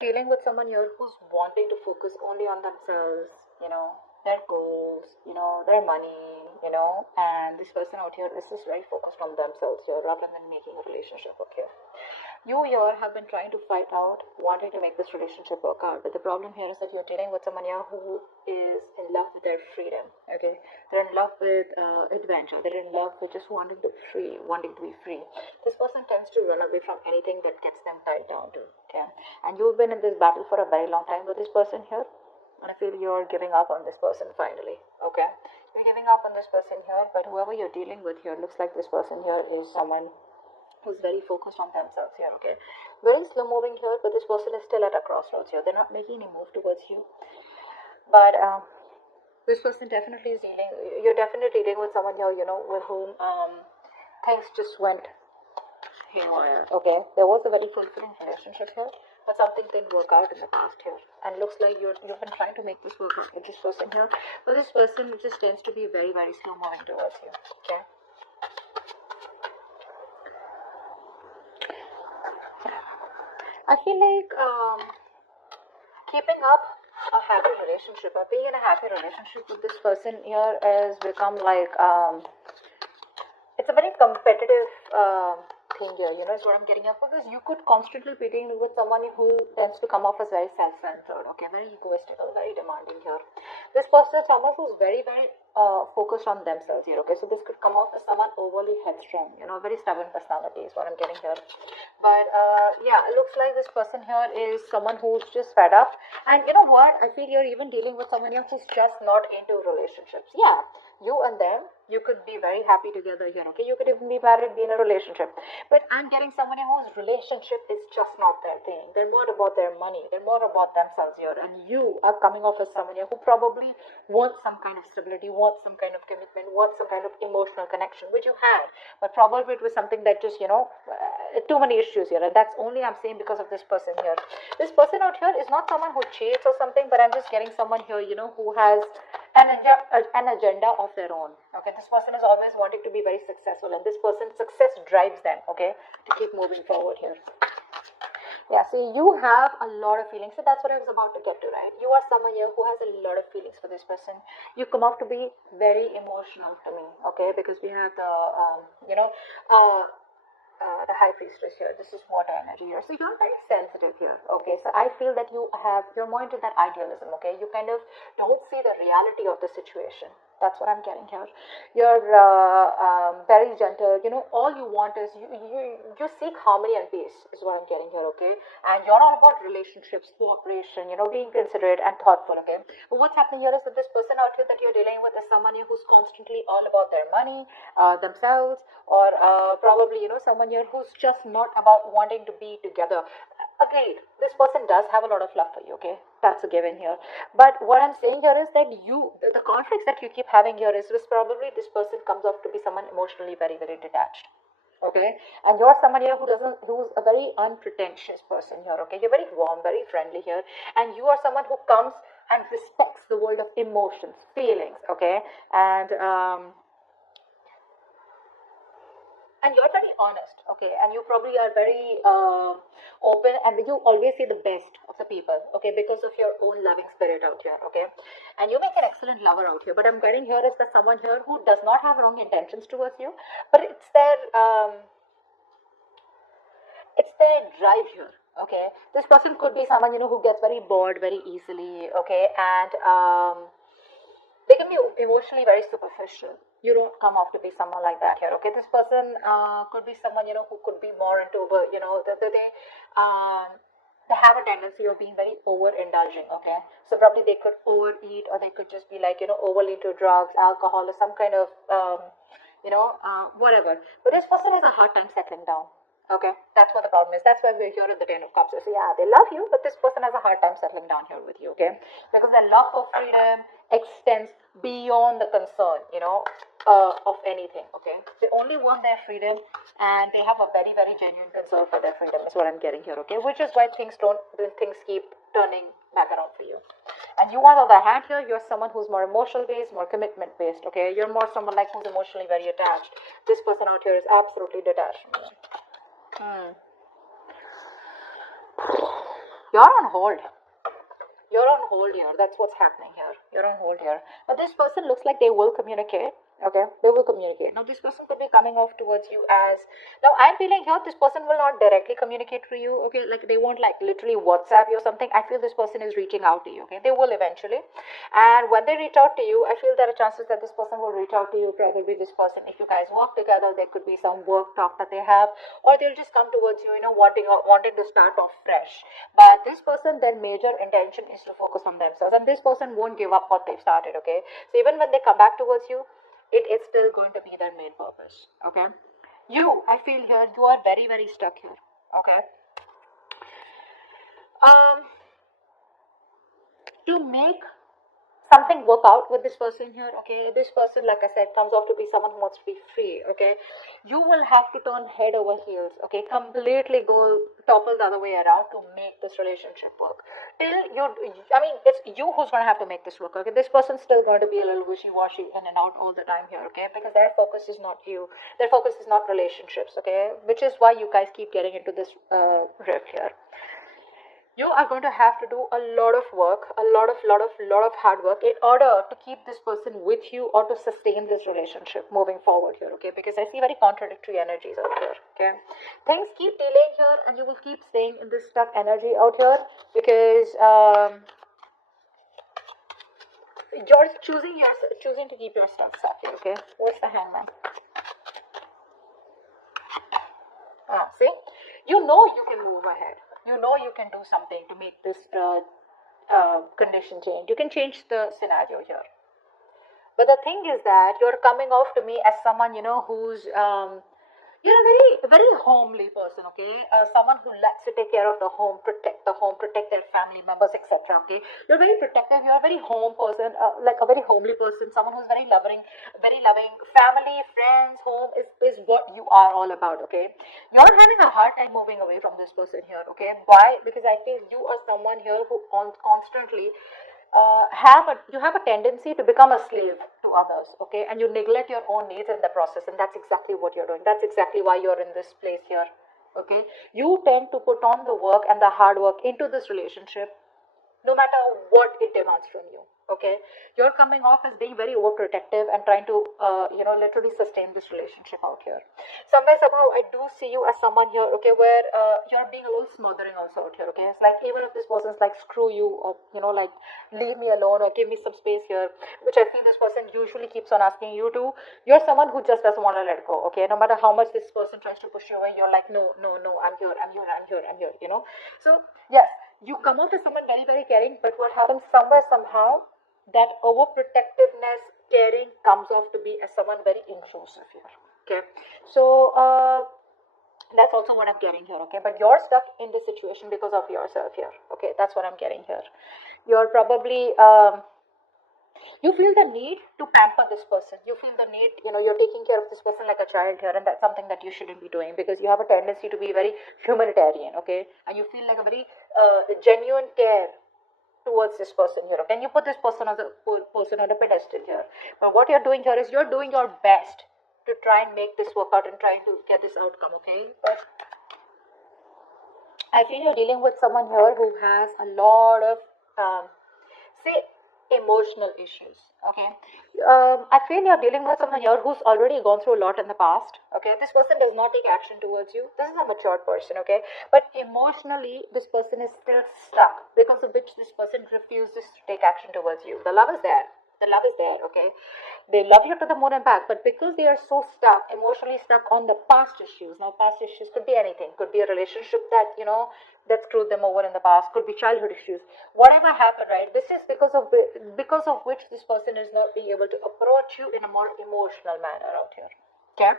Dealing with someone here who's wanting to focus only on themselves, their goals, their money, and this person out here is just very focused on themselves here rather than making a relationship work here. You here have been trying to fight out, wanting to make this relationship work out, but the problem here is that you're dealing with someone here who is in love with their freedom. Okay, they're in love with adventure. They're in love with just wanting to be free. This person tends to run away from anything that gets them tied down to. Okay, and you've been in this battle for a very long time with this person here, and I feel you're giving up on this person finally. Okay, you're giving up on this person here, but whoever you're dealing with here looks like this person here is someone who's very focused on themselves here. Okay, very slow moving here, but this person is still at a crossroads here. They're not making any move towards you, but this person definitely is dealing. You're definitely dealing with someone here, with whom things just went haywire. Okay, there was a very fulfilling relationship here, but something didn't work out in the past here, and looks like you've been trying to make this work out with this person here, but this person just tends to be very, very slow moving towards you. Okay. I feel like keeping up a happy relationship or being in a happy relationship with this person here has become like it's a very competitive thing here, is what I'm getting at, because you could constantly be dealing with someone who tends to come off as very self-centered, okay, very egoistical, very demanding here. This person is someone who's very, very focused on themselves here, okay, so this could come off as someone overly headstrong, very stubborn personality is what I'm getting here. But yeah, it looks like this person here is someone who's just fed up, and you know what, I feel you're even dealing with someone here who's just not into relationships. Yeah, you and them, you could be very happy together here, okay, you could even be married, be in a relationship, but I'm getting someone whose relationship is just not their thing. They're more about their money, they're more about themselves here, and you are coming off as someone here who probably wants some kind of stability, wants some kind of commitment, wants some kind of emotional connection, which you had, but probably it was something that just, too many issues here, and that's only I'm saying because of this person here. This person out here is not someone who cheats or something, but I'm just getting someone here, who has an agenda of their own. Okay, this person is always wanting to be very successful, and this person's success drives them, okay, to keep moving forward here. Yeah, so you have a lot of feelings, so that's what I was about to get to, right? You are someone here who has a lot of feelings for this person. You come off to be very emotional to me, okay, because we have the the high priestess here. This is water energy here. So you're very sensitive here. Okay. So I feel that you're more into that idealism. Okay. You kind of don't see the reality of the situation. That's what I'm getting here. You're very gentle. All you want is you seek harmony and peace is what I'm getting here. Okay. And you're all about relationships, cooperation. Being considerate and thoughtful. Okay. But what's happening here is that this person out here that you're dealing with is someone who's constantly all about their money, themselves, or probably someone here who's just not about wanting to be together. Agreed, this person does have a lot of love for you, okay, that's a given here, but what I'm saying here is that the conflicts that you keep having here is probably this person comes off to be someone emotionally very, very detached. Okay, and you're someone here who's a very unpretentious person here. Okay, you're very warm, very friendly here, and you are someone who comes and respects the world of emotions, feelings. Okay, and you're very honest, okay, and you probably are very open, and you always see the best of the people, okay, because of your own loving spirit out here, okay, and you make an excellent lover out here. But I'm getting here is that someone here who does not have wrong intentions towards you, but it's their drive here. Okay, this person could be someone who gets very bored very easily. Okay, and they can be emotionally very superficial. You don't come off to be someone like that here. Okay, this person could be someone who could be more into they have a tendency of being very overindulging. Okay, so probably they could overeat, or they could just be like overly into drugs, alcohol, or some kind of whatever. But this person has a hard time settling down. Okay, that's what the problem is. That's why we're here at the Ten of Cups. So yeah, they love you, but this person has a hard time settling down here with you. Okay, because their love for freedom extends beyond the concern, of anything. Okay, they only want their freedom, and they have a very, very genuine concern for their freedom. Is what I'm getting here. Okay, which is why things keep turning back around for you. And you, on the other hand, here you're someone who's more emotional based, more commitment based. Okay, you're more someone like who's emotionally very attached. This person out here is absolutely detached. You're you're on hold. You're on hold here. That's what's happening here. You're on hold here. But this person looks like they will communicate. Okay, they will communicate. Now, this person could be coming off towards you as. Now, I'm feeling here this person will not directly communicate to you. Okay, like they won't like literally WhatsApp you or something. I feel this person is reaching out to you. Okay, they will eventually. And when they reach out to you, I feel there are chances that this person will reach out to you. Probably this person, if you guys work together, there could be some work talk that they have, or they'll just come towards you, wanting to start off fresh. But this person, their major intention is to focus on themselves, and this person won't give up what they've started. Okay, so even when they come back towards you, it is still going to be their main purpose. Okay, I feel here, you are very, very stuck here. Okay, to make something work out with this person here. Okay, this person, like I said, comes off to be someone who wants to be free. Okay, you will have to turn head over heels. Okay, completely go topple the other way around to make this relationship work. It's you who's going to have to make this work. Okay, this person's still going to be a little wishy-washy in and out all the time here. Okay, because their focus is not you, their focus is not relationships. Okay, which is why you guys keep getting into this rift here. You are going to have to do a lot of work, a lot of hard work in order to keep this person with you or to sustain this relationship moving forward here. Okay, because I see very contradictory energies out here. Okay, things keep delaying here, and you will keep staying in this stuck energy out here because you're choosing to keep yourself stuck here. Okay, what's the Hangman? See, you know you can move ahead. You know you can do something to make this condition change. You can change the scenario here. But the thing is that you're coming off to me as someone, who's you're a very homely person. Okay, someone who likes to take care of the home, protect their family members, etc. Okay, you're very protective. You're a very home person, like a very homely person, someone who's very loving. Family, friends, home is what you are all about. Okay, you're having a hard time moving away from this person here. Okay, why? Because I feel you are someone here who constantly you have a tendency to become a slave to others. Okay, and you neglect your own needs in the process, and that's exactly what you're doing. That's exactly why you're in this place here. Okay, you tend to put on the work and the hard work into this relationship no matter what it demands from you. Okay, you're coming off as being very overprotective and trying to literally sustain this relationship out here. Somehow I do see you as someone here, okay, where you're being a little smothering also out here. Okay, it's like even if this person's like screw you, or like leave me alone or give me some space here, which I feel this person usually keeps on asking you to, you're someone who just doesn't want to let go. Okay, no matter how much this person tries to push you away, you're like, no, I'm here. So yes, you come off as someone very, very caring, but what happens somehow, that overprotectiveness, caring comes off to be as someone very intrusive here. Okay, so that's also what I'm getting here. Okay, but you're stuck in this situation because of yourself here. Okay, that's what I'm getting here. You're probably you feel the need to pamper this person. You feel the need, you're taking care of this person like a child here, and that's something that you shouldn't be doing because you have a tendency to be very humanitarian. Okay, and you feel like a very genuine care towards this person here. Okay, and you put this person as a person on a pedestal here. But what you're doing here is you're doing your best to try and make this work out and trying to get this outcome. Okay, but I feel you're dealing with someone here who has a lot of emotional issues. Okay, I feel you're dealing with someone here who's already gone through a lot in the past. Okay, this person does not take action towards you. This is a mature person. Okay, but emotionally this person is still stuck, because of which this person refuses to take action towards you. The love is there. Okay, they love you to the moon and back, but because they are so stuck, emotionally stuck on the past issues. Now, past issues could be anything. Could be a relationship that that screwed them over in the past. Could be childhood issues. Whatever happened, right? This is because of which this person is not being able to approach you in a more emotional manner out here. Okay.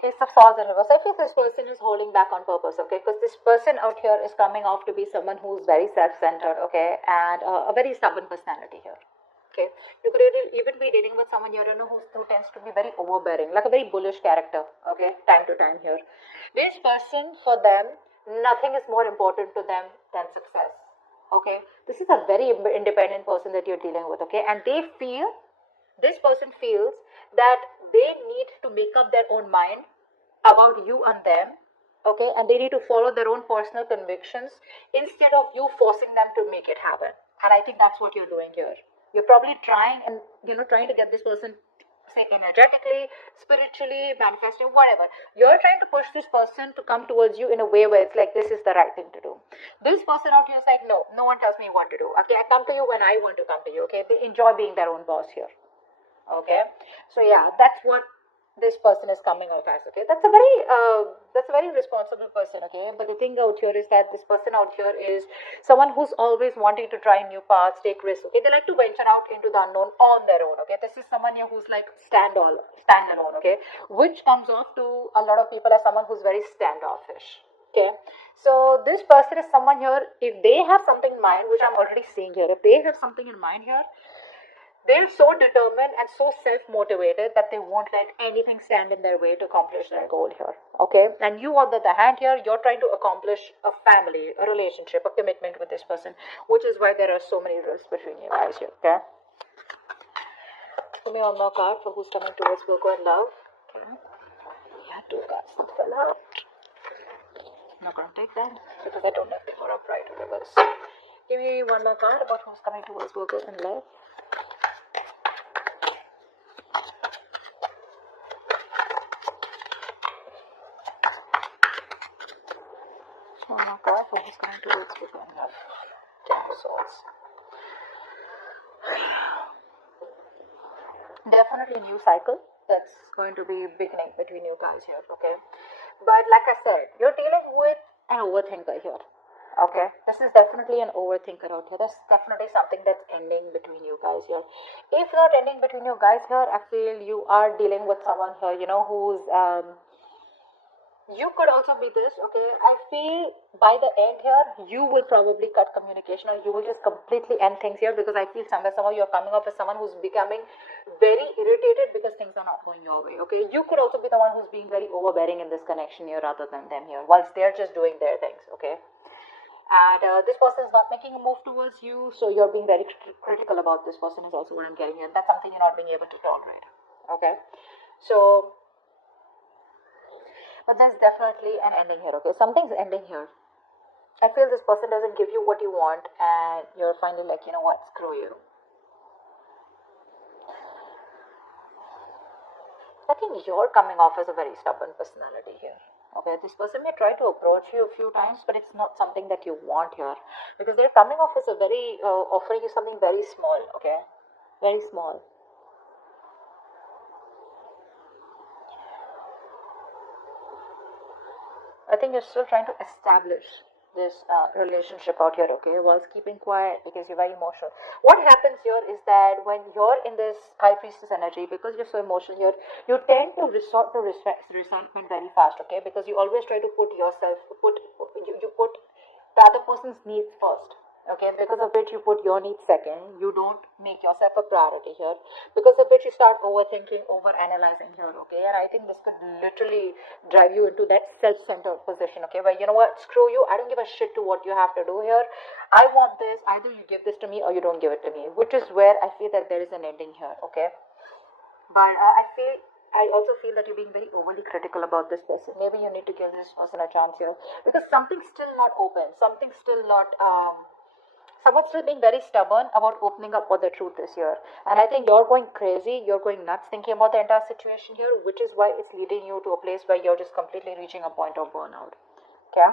Ace of Swords in reverse. I feel this person is holding back on purpose, okay? Because this person out here is coming off to be someone who's very self-centered, okay? And a very stubborn personality here, okay? You could even be dealing with someone here, who tends to be very overbearing, like a very bullish character, okay? Time to time here. This person, for them, nothing is more important to them than success, okay? This is a very independent person that you're dealing with, okay? And this person feels that they need to make up their own mind about you and them okay, and they need to follow their own personal convictions instead of you forcing them to make it happen. And I think that's what you're doing here. You're probably trying and trying to get this person, say, energetically, spiritually, manifesting, whatever. You're trying to push this person to come towards you in a way where it's like this is the right thing to do. This person out here is like, no, no one tells me what to do. Okay, I come to you when I want to come to you. Okay, they enjoy being their own boss here. Okay, so yeah, that's what this person is coming off as. Okay, that's a very responsible person. Okay, but the thing out here is that this person out here is someone who's always wanting to try new paths, take risks. Okay, they like to venture out into the unknown on their own. Okay, this is someone here who's like stand alone. Okay, which comes off to a lot of people as someone who's very standoffish. Okay, so this person is someone here, if they have something in mind, which I'm already seeing here, if they have something in mind here, they're so determined and so self-motivated that they won't let anything stand in their way to accomplish their goal here. Okay, and you, on the other hand, here you're trying to accomplish a family, a relationship, a commitment with this person, which is why there are so many risks between you guys here. Okay, give me one more card for who's coming towards Virgo in love. Okay, yeah, two cards that fell out. I'm not gonna take that because I don't have the more upright or reverse. Give me one more card about who's coming towards Virgo in love. One more card for who's coming towards Virgo in love. Ten of Swords. Definitely a new cycle that's going to be beginning between you guys here. Okay, but like I said, you're dealing with an overthinker here. Okay, this is definitely an overthinker out here. There's definitely something that's ending between you guys here. If not ending between you guys here, I feel you are dealing with someone here, who's you could also be this. Okay, I feel by the end here you will probably cut communication, or you will just completely end things here, because I feel somehow you're coming up as someone who's becoming very irritated because things are not going your way. Okay, you could also be the one who's being very overbearing in this connection here rather than them here, whilst they're just doing their things. Okay, and this person is not making a move towards you, so you're being very critical about this person is also what I'm getting here. That's something you're not being able to tolerate. Okay, so but there's definitely an ending here. Okay, something's ending here. I feel this person doesn't give you what you want, and you're finally like, you know what, screw you. I think you're coming off as a very stubborn personality here. Okay, this person may try to approach you a few times, but it's not something that you want here, because they're coming off as a very offering you something very small. Okay, very small. I think you're still trying to establish this relationship out here, okay, whilst keeping quiet because you're very emotional. What happens here is that when you're in this high priestess energy, because you're so emotional here, you tend to resort to resentment very fast, okay, because you always try to put you put the other person's needs first. Okay, because of which you put your needs second, you don't make yourself a priority here, because of which you start overthinking, over analyzing here. Okay, and I think this could literally drive you into that self-centered position. Okay, where, you know what, screw you, I don't give a shit to what you have to do here. I want this, either you give this to me or you don't give it to me, which is where I feel that there is an ending here. Okay, but I also feel that you're being very overly critical about this person. Maybe you need to give this person a chance here, because something's still not open, something's still not someone's still being very stubborn about opening up what the truth is here. And I think you're going crazy, you're going nuts thinking about the entire situation here, which is why it's leading you to a place where you're just completely reaching a point of burnout. Okay?